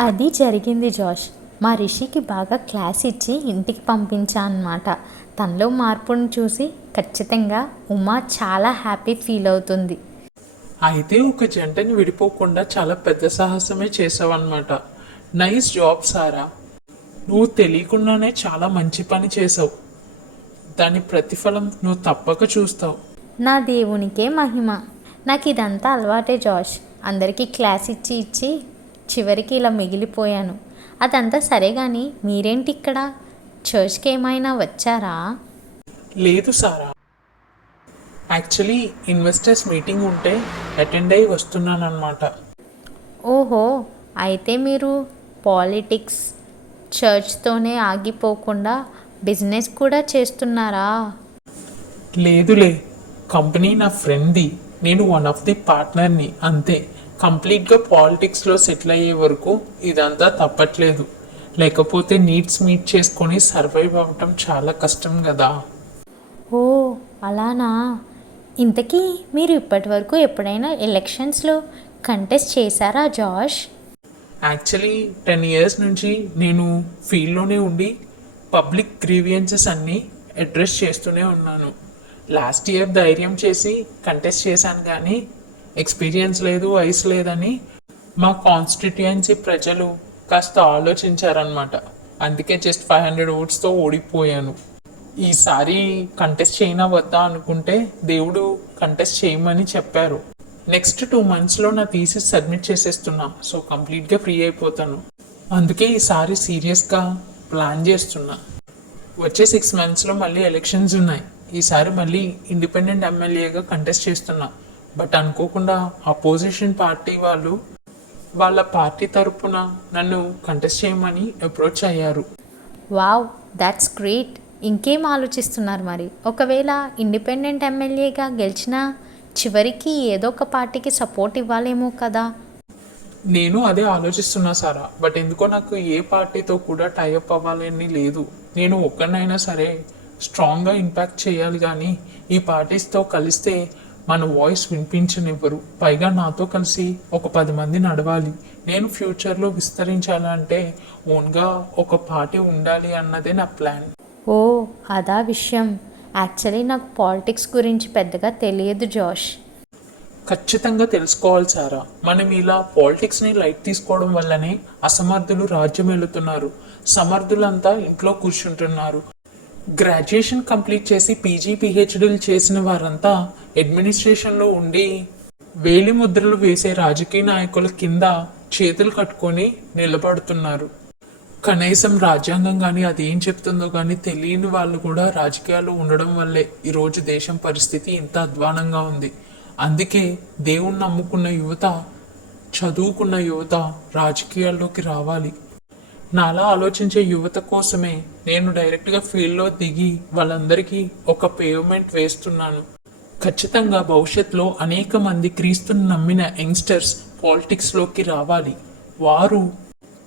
అది జరిగింది జోష్. మా రిషికి బాగా క్లాస్ ఇచ్చి ఇంటికి పంపించా అన్నమాట. తనలో మార్పును చూసి ఖచ్చితంగా ఉమా చాలా హ్యాపీ ఫీల్ అవుతుంది. అయితే ఒక జంటని విడిపోకుండా చాలా పెద్ద సాహసమే చేసావన్నమాట. నైస్ జాబ్ సారా. నువ్వు తెలియకుండానే చాలా మంచి పని చేసావు. దాని ప్రతిఫలం నువ్వు తప్పక చూస్తావు. నా దేవునికే మహిమ. నాకు ఇదంతా అలవాటే జోష్. అందరికీ క్లాస్ ఇచ్చి ఇచ్చి చివరికి ఇలా మిగిలిపోయాను. అదంతా సరే కానీ మీరేంటి ఇక్కడ? చర్చ్కి ఏమైనా వచ్చారా? లేదు సారా. యాక్చువల్లీ ఇన్వెస్టర్స్ మీటింగ్ ఉంటే అటెండ్ అయ్యి వస్తున్నాను అనమాట ఓహో అయితే మీరు పాలిటిక్స్ చర్చ్తోనే ఆగిపోకుండా బిజినెస్ కూడా చేస్తున్నారా? లేదులే. కంపెనీ నా ఫ్రెండ్ది. నేను వన్ ఆఫ్ ది పార్ట్నర్ని అంతే. కంప్లీట్గా పాలిటిక్స్లో సెటిల్ అయ్యే వరకు ఇదంతా తప్పట్లేదు. లేకపోతే నీడ్స్ మీట్ చేసుకొని సర్వైవ్ అవ్వటం చాలా కష్టం కదా. ఓ అలానా? ఇంతకీ మీరు ఇప్పటివరకు ఎప్పుడైనా ఎలక్షన్స్లో కంటెస్ట్ చేశారా జాష్? యాక్చువల్లీ టెన్ ఇయర్స్ నుంచి నేను ఫీల్డ్లోనే ఉండి పబ్లిక్ గ్రీవియన్సెస్ అన్నీ అడ్రస్ చేస్తూనే ఉన్నాను. లాస్ట్ ఇయర్ ధైర్యం చేసి కంటెస్ట్ చేశాను కానీ ఎక్స్పీరియన్స్ లేదు వయసు లేదని మా కాన్స్టిట్యుయెన్సీ ప్రజలు కాస్త ఆలోచించారనమాట అందుకే జస్ట్ ఫైవ్ హండ్రెడ్ ఓట్స్తో ఓడిపోయాను. ఈసారి కంటెస్ట్ చేయనా వద్దా అనుకుంటే దేవుడు కంటెస్ట్ చేయమని చెప్పారు. నెక్స్ట్ టూ మంత్స్లో నా థీసిస్ సబ్మిట్ చేసేస్తున్నా. సో కంప్లీట్గా ఫ్రీ అయిపోతాను. అందుకే ఈసారి సీరియస్గా ప్లాన్ చేస్తున్నా. వచ్చే సిక్స్ మంత్స్లో మళ్ళీ ఎలక్షన్స్ ఉన్నాయి. ఈసారి మళ్ళీ ఇండిపెండెంట్ ఎమ్మెల్యేగా కంటెస్ట్ చేస్తున్నా. బట్ అనుకోకుండా అపోజిషన్ పార్టీ వాళ్ళు వాళ్ళ పార్టీ తరపున నన్ను కంటెస్ట్ చేయమని అప్రోచ్ అయ్యారు. వావ్ దాట్స్ గ్రేట్ ఇంకేం ఆలోచిస్తున్నారు మరి? ఒకవేళ ఇండిపెండెంట్ ఎమ్మెల్యేగా గెలిచినా చివరికి ఏదో ఒక పార్టీకి సపోర్ట్ ఇవ్వాలేమో కదా? నేను అదే ఆలోచిస్తున్నా సారా బట్ ఎందుకో నాకు ఏ పార్టీతో కూడా టైఅప్ అవ్వాలని లేదు. నేను ఒక్కరినైనా సరే స్ట్రాంగ్గా ఇంపాక్ట్ చేయాలి కానీ ఈ పార్టీస్తో కలిస్తే మన వాయిస్ వినిపించనివ్వరు. పైగా నాతో కలిసి ఒక పది మంది నడవాలి. నేను ఫ్యూచర్లో విస్తరించాలంటే ఓన్గా ఒక పార్టీ ఉండాలి అన్నదే నా ప్లాన్. ఓ అదా విషయం. యాక్చువల్లీ నాకు పాలిటిక్స్ గురించి పెద్దగా తెలియదు జోష్. ఖచ్చితంగా తెలుసుకోవాలి సారా. మనం ఇలా పాలిటిక్స్ని లైట్ తీసుకోవడం వల్లనే అసమర్థులు రాజ్యం వెళుతున్నారు సమర్థులంతా ఇంట్లో కూర్చుంటున్నారు. గ్రాడ్యుయేషన్ కంప్లీట్ చేసి పీజీ పిహెచ్డీలు చేసిన వారంతా అడ్మినిస్ట్రేషన్లో ఉండి వేలి ముద్రలు వేసే రాజకీయ నాయకుల కింద చేతులు కట్టుకొని నిలబడుతున్నారు. కనీసం రాజ్యాంగం కానీ అది ఏం చెప్తుందో కానీ తెలియని వాళ్ళు కూడా రాజకీయాలు ఉండడం వల్లే ఈరోజు దేశం పరిస్థితి ఇంత అధ్వానంగా ఉంది. అందుకే దేవుణ్ణి నమ్ముకున్న యువత చదువుకున్న యువత రాజకీయాల్లోకి రావాలి. నాలా ఆలోచించే యువత కోసమే నేను డైరెక్ట్గా ఫీల్డ్లో దిగి వాళ్ళందరికీ ఒక పేమెంట్ వేస్తున్నాను. ఖచ్చితంగా భవిష్యత్తులో అనేక మంది క్రీస్తుని నమ్మిన యంగ్స్టర్స్ పాలిటిక్స్లోకి రావాలి. వారు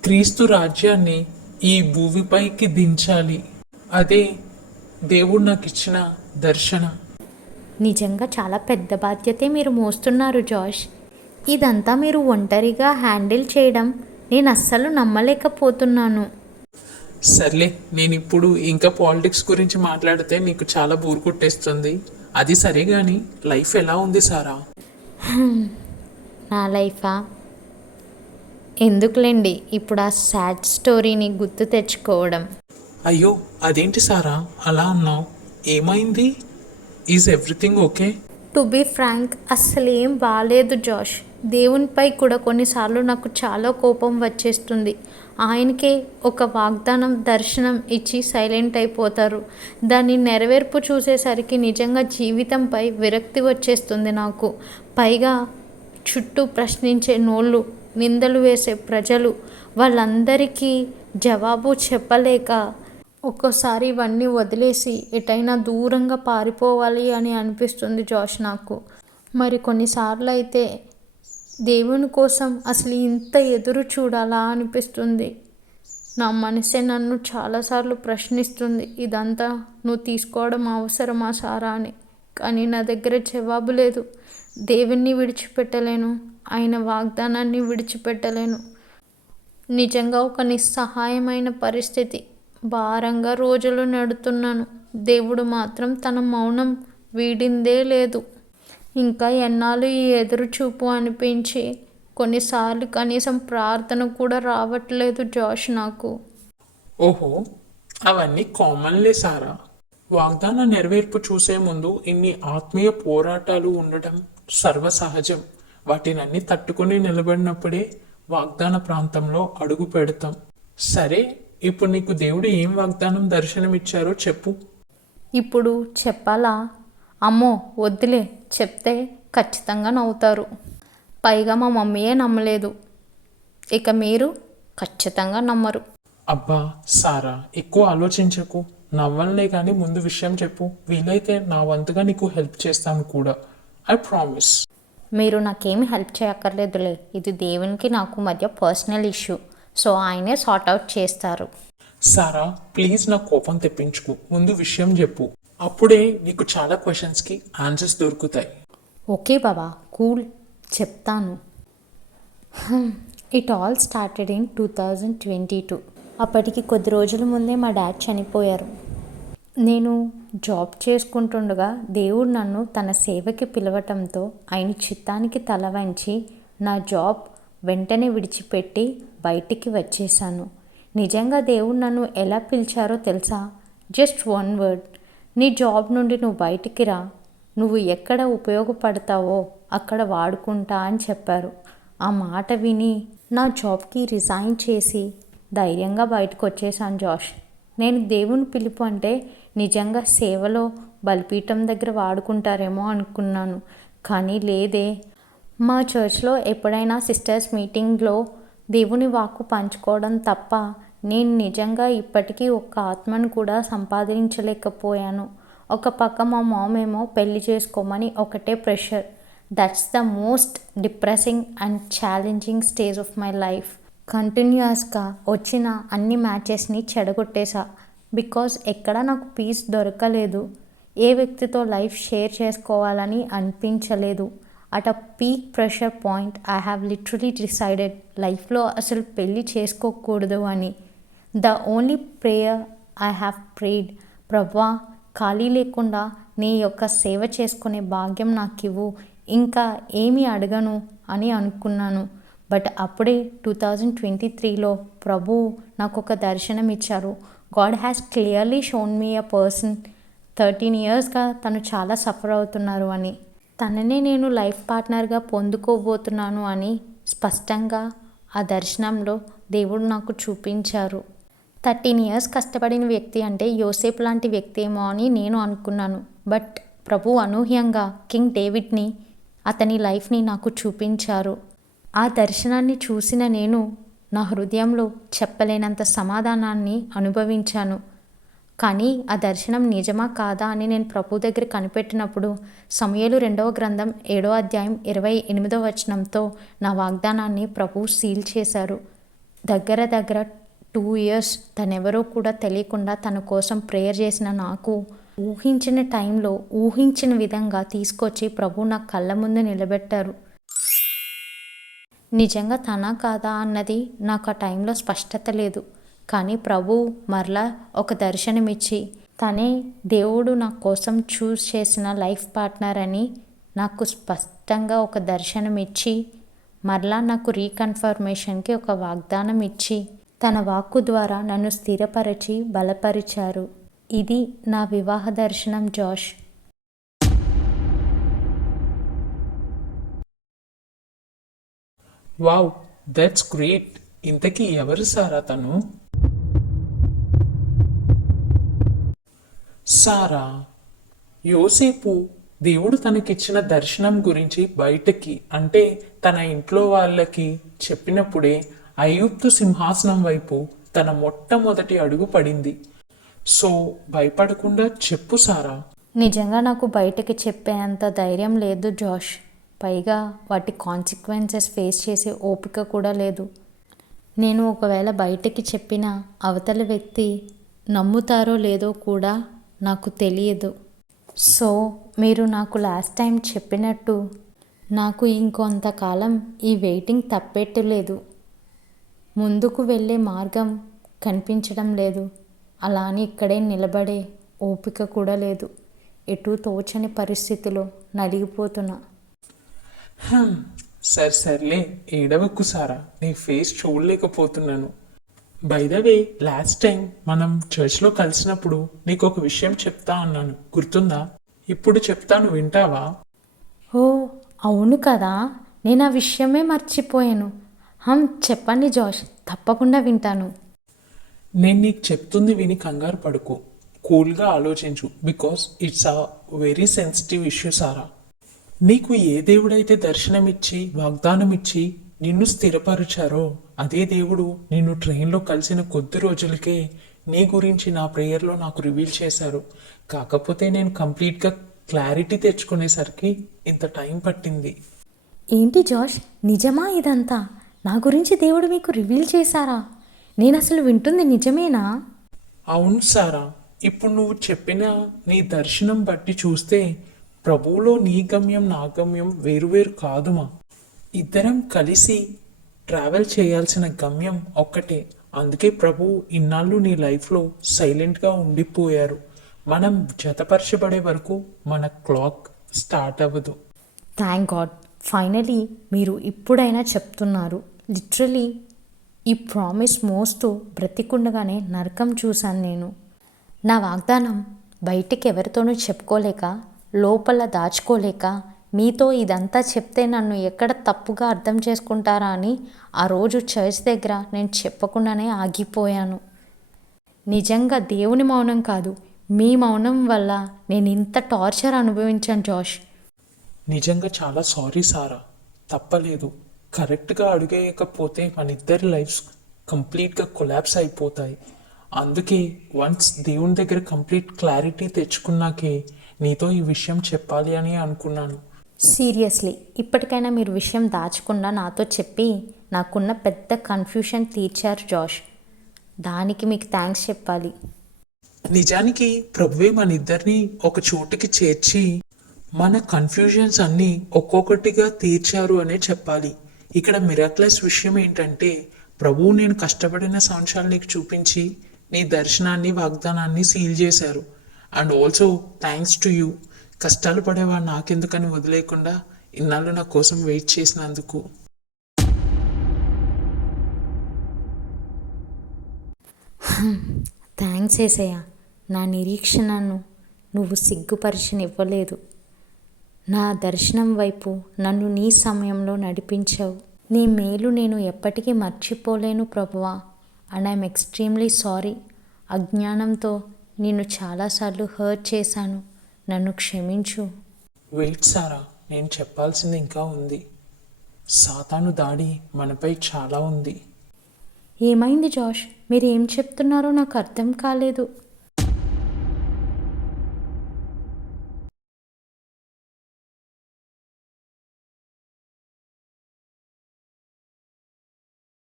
క్రీస్తు రాజ్యాన్ని ఈ భూమిపైకి దించాలి. అదే దేవుడు నాకు ఇచ్చిన దర్శనం. నిజంగా చాలా పెద్ద బాధ్యతే మీరు మోస్తున్నారు జాష్. ఇదంతా మీరు ఒంటరిగా హ్యాండిల్ చేయడం నేను అస్సలు నమ్మలేకపోతున్నాను. సర్లే నేను ఇప్పుడు ఇంకా పాలిటిక్స్ గురించి మాట్లాడితే నీకు చాలా బోర్ కొట్టేస్తుంది. అది సరే కానీ లైఫ్ ఎలా ఉంది సారా? నా లైఫా? ఎందుకులేండి ఇప్పుడు ఆ సాడ్ స్టోరీని గుర్తు తెచ్చుకోవడం? అయ్యో అదేంటి సారా? అలా అన్నావు. ఏమైంది? Is everything okay to be frank అస్సలు ఏం బాగాలేదు జాష్. దేవునిపై కూడా కొన్నిసార్లు నాకు చాలా కోపం వచ్చేస్తుంది. ఆయనకే ఒక వాగ్దానం దర్శనం ఇచ్చి సైలెంట్ అయిపోతారు. దాన్ని నెరవేర్పు చూసేసరికి నిజంగా జీవితంపై విరక్తి వచ్చేస్తుంది నాకు. పైగా చుట్టూ ప్రశ్నించే నోళ్ళు నిందలు వేసే ప్రజలు వాళ్ళందరికీ జవాబు చెప్పలేక ఒక్కోసారి ఇవన్నీ వదిలేసి ఎటైనా దూరంగా పారిపోవాలి అని అనిపిస్తుంది జోష్ నాకు. మరి కొన్నిసార్లు అయితే దేవుని కోసం అసలు ఇంత ఎదురు చూడాలా అనిపిస్తుంది. నా మనసే నన్ను చాలాసార్లు ప్రశ్నిస్తుంది ఇదంతా నువ్వు తీసుకోవడం అవసరమా సారా? అని. కానీ నా దగ్గర జవాబు లేదు. దేవుణ్ణి విడిచిపెట్టలేను ఆయన వాగ్దానాన్ని విడిచిపెట్టలేను. నిజంగా ఒక నిస్సహాయమైన పరిస్థితి. భారంగా రోజులు నడుతున్నాను. దేవుడు మాత్రం తన మౌనం వీడిందే లేదు. ఇంకా ఎన్నాళ్ళు ఈ ఎదురు చూపు అనిపించి కొన్నిసార్లు కనీసం ప్రార్థన కూడా రావట్లేదు జాష్ నాకు. ఓహో అవన్నీ కామన్లే సారా. వాగ్దాన నెరవేర్పు చూసే ముందు ఇన్ని ఆత్మీయ పోరాటాలు ఉండడం సర్వసహజం. వాటినన్నీ తట్టుకుని నిలబడినప్పుడే వాగ్దాన ప్రాంతంలో అడుగు పెడతాం. సరే ఇప్పుడు నీకు దేవుడు ఏం వాగ్దానం దర్శనమిచ్చారో చెప్పు. ఇప్పుడు చెప్పాలా? అమ్మో వద్దులే చెప్తే ఖచ్చితంగా నవ్వుతారు. పైగా మా మమ్మీయే నమ్మలేదు. ఇక మీరు ఖచ్చితంగా నమ్మరు. అబ్బా సారా ఎక్కువ ఆలోచించకు. నవ్వలే కానీ ముందు విషయం చెప్పు. వీలైతే నా వంతుగా నీకు హెల్ప్ చేస్తాను కూడా. I promise. మీరు నాకేమి హెల్ప్ చేయక్కర్లేదులే. ఇది దేవునికి నాకు మధ్య పర్సనల్ ఇష్యూ. సో ఆయనే సార్ట్ అవుట్ చేస్తారు. సారా ప్లీజ్ నా కోపం తెప్పించుకు. ముందు విషయం చెప్పు. అప్పుడే నీకు చాలా క్వశ్చన్స్కి ఆన్సర్స్ దొరుకుతాయి. ఓకే బాబా కూల్. చెప్తాను. It all started in two thousand twenty two అప్పటికి కొద్ది రోజుల ముందే మా డాడ్ చనిపోయారు. నేను జాబ్ చేసుకుంటుండగా దేవుడు నన్ను తన సేవకి పిలవటంతో ఆయన చిత్తానికి తల వంచి నా జాబ్ వెంటనే విడిచిపెట్టి బయటికి వచ్చేసాను నిజంగా దేవుడు నన్ను ఎలా పిలిచారో తెలుసా? జస్ట్ వన్ వర్డ్ నీ జాబ్ నుండి నువ్వు బయటికి రా. నువ్వు ఎక్కడ ఉపయోగపడతావో అక్కడ వాడుకుంటా అని చెప్పారు. ఆ మాట విని నా జాబ్కి రిజైన్ చేసి ధైర్యంగా బయటకు వచ్చేసాను జాష్. నేను దేవుని పిలుపు అంటే నిజంగా సేవలో బలిపీఠం దగ్గర వాడుకుంటారేమో అనుకున్నాను. కానీ లేదే. మా చర్చ్లో ఎప్పుడైనా సిస్టర్స్ మీటింగ్లో దేవుని వాక్కు పంచుకోవడం తప్ప నేను నిజంగా ఇప్పటికీ ఒక్క ఆత్మను కూడా సంపాదించలేకపోయాను. ఒక పక్క మా మామ్ ఏమో పెళ్ళి చేసుకోమని ఒకటే pressure. That's the most depressing and challenging stage of my life కంటిన్యూస్గా వచ్చిన అన్ని మ్యాచెస్ని చెడగొట్టేశా. బికాజ్ ఎక్కడ నాకు పీస్ దొరకలేదు. ఏ వ్యక్తితో లైఫ్ షేర్ చేసుకోవాలని అనిపించలేదు. At a peak pressure point I have literally decided లైఫ్లో అసలు పెళ్ళి చేసుకోకూడదు అని. The only prayer I have prayed ప్రభా ఖాళీ లేకుండా నీ యొక్క సేవ చేసుకునే భాగ్యం నాకు ఇవ్వు ఇంకా ఏమి అడగను అని అనుకున్నాను. బట్ అప్పుడే టూ థౌజండ్ ట్వంటీ త్రీలో ప్రభు నాకు ఒక దర్శనం ఇచ్చారు. God has clearly shown me a person thirteen ఇయర్స్గా తను చాలా సఫర్ అవుతున్నారు అని. తననే నేను లైఫ్ పార్ట్నర్గా పొందుకోబోతున్నాను అని స్పష్టంగా ఆ దర్శనంలో దేవుడు నాకు చూపించారు. థర్టీన్ ఇయర్స్ కష్టపడిన వ్యక్తి అంటే యోసేపు లాంటి వ్యక్తి ఏమో అని నేను అనుకున్నాను. బట్ ప్రభు అనూహ్యంగా కింగ్ డేవిడ్ని అతని లైఫ్ని నాకు చూపించారు. ఆ దర్శనాన్ని చూసిన నేను నా హృదయంలో చెప్పలేనంత సమాధానాన్ని అనుభవించాను. కానీ ఆ దర్శనం నిజమా కాదా అని నేను ప్రభు దగ్గర కనిపెట్టినప్పుడు సమయలు రెండవ గ్రంథం ఏడో అధ్యాయం ఇరవై ఎనిమిదో వచనంతో నా వాగ్దానాన్ని ప్రభు సీల్ చేశారు. దగ్గర దగ్గర టూ ఇయర్స్ తనెవరో కూడా తెలియకుండా తన కోసం ప్రేయర్ చేసిన నాకు ఊహించిన టైంలో ఊహించిన విధంగా తీసుకొచ్చి ప్రభు నా కళ్ళ ముందు నిలబెట్టారు. నిజంగా తనా కాదా అన్నది నాకు ఆ టైంలో స్పష్టత లేదు. కానీ ప్రభు మరలా ఒక దర్శనమిచ్చి తనే దేవుడు నా కోసం చూస్ చేసిన లైఫ్ పార్ట్నర్ అని నాకు స్పష్టంగా ఒక దర్శనం ఇచ్చి మరలా నాకు రీకన్ఫర్మేషన్కి ఒక వాగ్దానం ఇచ్చి తన వాక్కు ద్వారా నన్ను స్థిరపరిచి బలపరిచారు. ఇది నా వివాహ దర్శనం జాష్. Wow that's great. ఇంతకీ ఎవరు సారా తను? సారా యోసేపు దేవుడు తనకిచ్చిన దర్శనం గురించి బయటకి అంటే తన ఇంట్లో వాళ్ళకి చెప్పినప్పుడే ఐగుప్తు సింహాసనం వైపు తన మొట్టమొదటి అడుగు పడింది. సో భయపడకుండా చెప్పు సారా. నిజంగా నాకు బయటకి చెప్పేంత ధైర్యం లేదు జాష్. పైగా వాటి కాన్సిక్వెన్సెస్ ఫేస్ చేసే ఓపిక కూడా లేదు. నేను ఒకవేళ బయటకి చెప్పిన అవతల వ్యక్తి నమ్ముతారో లేదో కూడా నాకు తెలియదు. సో మీరు నాకు లాస్ట్ టైం చెప్పినట్టు నాకు ఇంకొంతకాలం ఈ వెయిటింగ్ తప్పెట్టలేదు ముందుకు వెళ్ళే మార్గం కనిపించడం లేదు. అలా అని ఇక్కడే నిలబడే ఓపిక కూడా లేదు. ఎటు తోచని పరిస్థితిలో నలిగిపోతున్నా. సరే సర్లే. ఏడవకు సారా. నీ face చూడలేకపోతున్నాను. By the way last time మనం చర్చ్లో కలిసినప్పుడు నీకు ఒక విషయం చెప్తా అన్నాను. గుర్తుందా? ఇప్పుడు చెప్తాను వింటావా? ఓ అవును కదా. నేను ఆ విషయమే మర్చిపోయాను. చెప్పండి జాష్ తప్పకుండా వింటాను. నేను నీకు చెప్తుంది విని కంగారు పడుకో. కూల్గా ఆలోచించు because it's a very sensitive issue Sara. నీకు ఏ దేవుడైతే దర్శనమిచ్చి వాగ్దానం ఇచ్చి నిన్ను స్థిరపరిచారో అదే దేవుడు నిన్ను ట్రైన్లో కలిసిన కొద్ది రోజులకే నీ గురించి నా ప్రేయర్లో నాకు రివీల్ చేశారు. కాకపోతే నేను కంప్లీట్గా క్లారిటీ తెచ్చుకునేసరికి ఇంత టైం పట్టింది. ఏంటి జాష్ నిజమా ఇదంతా? నా గురించి దేవుడు మీకు రివీల్ చేశారా? నేను అసలు వింటుంది నిజమేనా? అవును సారా. ఇప్పుడు నువ్వు చెప్పిన నీ దర్శనం బట్టి చూస్తే ప్రభువులో నీ గమ్యం నా గమ్యం వేరువేరు కాదుమా? ఇద్దరం కలిసి ట్రావెల్ చేయాల్సిన గమ్యం ఒక్కటే. అందుకే ప్రభు ఇన్నాళ్ళు నీ లైఫ్లో సైలెంట్గా ఉండిపోయారు. మనం జతపరచబడే వరకు మన క్లాక్ స్టార్ట్ అవ్వదు. Thank God. ఫైనలీ మీరు ఇప్పుడైనా చెప్తున్నారు. లిటరలీ ఈ ప్రామిస్ మోస్తూ బ్రతికుండగానే నరకం చూశాను నేను. నా వాగ్దానం బయటికి ఎవరితోనూ చెప్పుకోలేక లోపల దాచుకోలేక మీతో ఇదంతా చెప్తే నన్ను ఎక్కడ తప్పుగా అర్థం చేసుకుంటారా అని ఆ రోజు చర్చ్ దగ్గర నేను చెప్పకుండానే ఆగిపోయాను. నిజంగా దేవుని మౌనం కాదు మీ మౌనం వల్ల నేను ఇంత టార్చర్ అనుభవించాను జాష్. నిజంగా చాలా సారీ సారా. తప్పలేదు. కరెక్ట్గా అడిగేయకపోతే మన ఇద్దరి లైఫ్స్ కంప్లీట్గా కొలాప్స్ అయిపోతాయి. అందుకే వన్స్ దేవుని దగ్గర కంప్లీట్ క్లారిటీ తెచ్చుకున్నాకే నీతో ఈ విషయం చెప్పాలి అని అనుకున్నాను. సీరియస్లీ ఇప్పటికైనా మీరు విషయం దాచకుండా నాతో చెప్పి నాకున్న పెద్ద కన్ఫ్యూషన్ తీర్చారు జాష్. దానికి మీకు థ్యాంక్స్ చెప్పాలి. నిజానికి ప్రభువే మన ఇద్దరిని ఒక చోటుకి చేర్చి మన కన్ఫ్యూజన్స్ అన్నీ ఒక్కొక్కటిగా తీర్చారు అనే చెప్పాలి. ఇక్కడ మిరాక్లెస్ విషయం ఏంటంటే ప్రభువు నేను కష్టపడిన సంవత్సరాలు నీకు చూపించి నీ దర్శనాన్ని వాగ్దానాన్ని సీల్ చేశారు. And also thanks to you. కష్టాలు పడేవాడు నాకెందుకని వదిలేకుండా ఇన్నాళ్ళు నా కోసం వెయిట్ చేసినందుకు. థ్యాంక్స్ ఏసయ్య. నా నిరీక్షణను నువ్వు సిగ్గుపరిచనివ్వలేదు. నా దర్శనం వైపు నన్ను నీ సమయంలో నడిపించావు. నీ మేలు నేను ఎప్పటికీ మర్చిపోలేను ప్రభువా. And I'm extremely sorry. అజ్ఞానంతో నిన్ను చాలాసార్లు హర్ట్ చేశాను. నన్ను క్షమించు. వెయిట్ సారా. నేను చెప్పాల్సింది ఇంకా ఉంది. సాతాను దాడి మనపై చాలా ఉంది. ఏమైంది జాష్? మీరు ఏం చెప్తున్నారో నాకు అర్థం కాలేదు.